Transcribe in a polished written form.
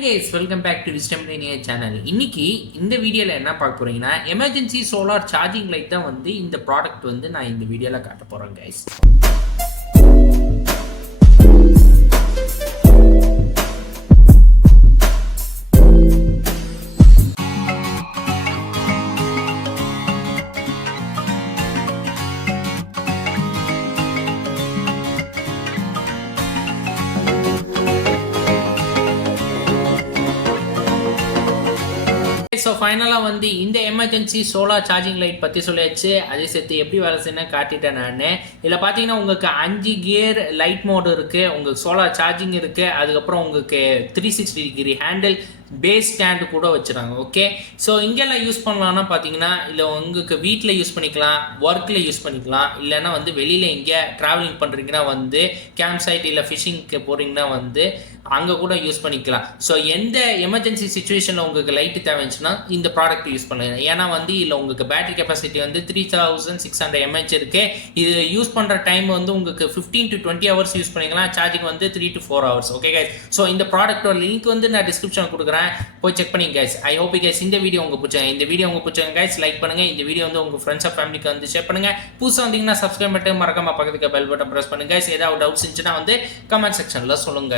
guys, welcome back to 𝗙់𝗹𝗹 channel. இன்னைக்கு இந்த வீடியோல என்ன பார்க்க போறீங்கன்னா எமர்ஜென்சி சோலார் சார்ஜிங் லைட் தான் வந்து இந்த ப்ராடக்ட் வந்து நான் இந்த வீடியோல காட்ட போறேன் guys. ஸோ ஃபைனலாக வந்து இந்த எமர்ஜென்சி சோலார் சார்ஜிங் லைட் பற்றி சொல்லியாச்சு. அதே சேர்த்து எப்படி வேலை செய்யணும் காட்டிட்டேன் நான். இதில் பார்த்தீங்கன்னா உங்களுக்கு 5 கியர் லைட் மோடு இருக்குது, உங்களுக்கு சோலார் சார்ஜிங் இருக்குது, அதுக்கப்புறம் உங்களுக்கு 360 டிகிரி ஹேண்டில் பேஸ் ஸ்டாண்டு கூட வச்சுருக்காங்க. ஓகே, ஸோ இங்கெல்லாம் யூஸ் பண்ணலான்னா பார்த்தீங்கன்னா இல்லை உங்களுக்கு வீட்டில் யூஸ் பண்ணிக்கலாம், ஒர்க்கில் யூஸ் பண்ணிக்கலாம், இல்லைன்னா வந்து வெளியில் எங்கே ட்ராவலிங் பண்ணுறீங்கன்னா வந்து கேம்ப் சைட் இல்லை ஃபிஷிங்க்கு போகிறீங்கன்னா வந்து அங்கே கூட யூஸ் பண்ணிக்கலாம். ஸோ எந்த எமர்ஜென்சி சுச்சுவேஷனில் உங்களுக்கு லைட்டு தேவைச்சுன்னா இந்த ப்ராடக்ட் யூஸ் பண்ணுங்க. ஏன்னா வந்து இல்லை உங்களுக்கு பேட்டரி கெப்பாசிட்டி வந்து 3600 mAh இருக்குது. இது யூஸ் பண்ணுற டைம் வந்து உங்களுக்கு 15 to 20 hours யூஸ் பண்ணிக்கலாம். சார்ஜிங் வந்து 3 to 4 hours. Okay guys, so இந்த ப்ராடக்டோட லிங்க் வந்து நான் டிஸ்கிரிப்ஷன் கொடுக்குறேன், போய் செக் பண்ணி கைஸ். ஐ ஹோப் கைஸ் இந்த வீடியோ உங்களுக்கு பிடிச்சாங்க. இந்த வீடியோ உங்களுக்கு பிடிச்சாங்க கைஸ் லைக் பண்ணுங்க. இந்த வீடியோ வந்து உங்க ஃப்ரெண்ட்ஸ் அண்ட் ஃபேமிலிக்கு வந்து ஷேர் பண்ணுங்க. புதுசாக வந்தீங்கன்னா சப்ஸ்கிரைப் பண்ணிட்டு மறக்காம பக்கத்துக்கு பெல் பட்டன் பிரஸ் பண்ணுங்க கைஸ். ஏதாவது டவுட்ஸ் இருந்துச்சுன்னா வந்து கமெண்ட் செக்ஷன்ல சொல்லுங்க.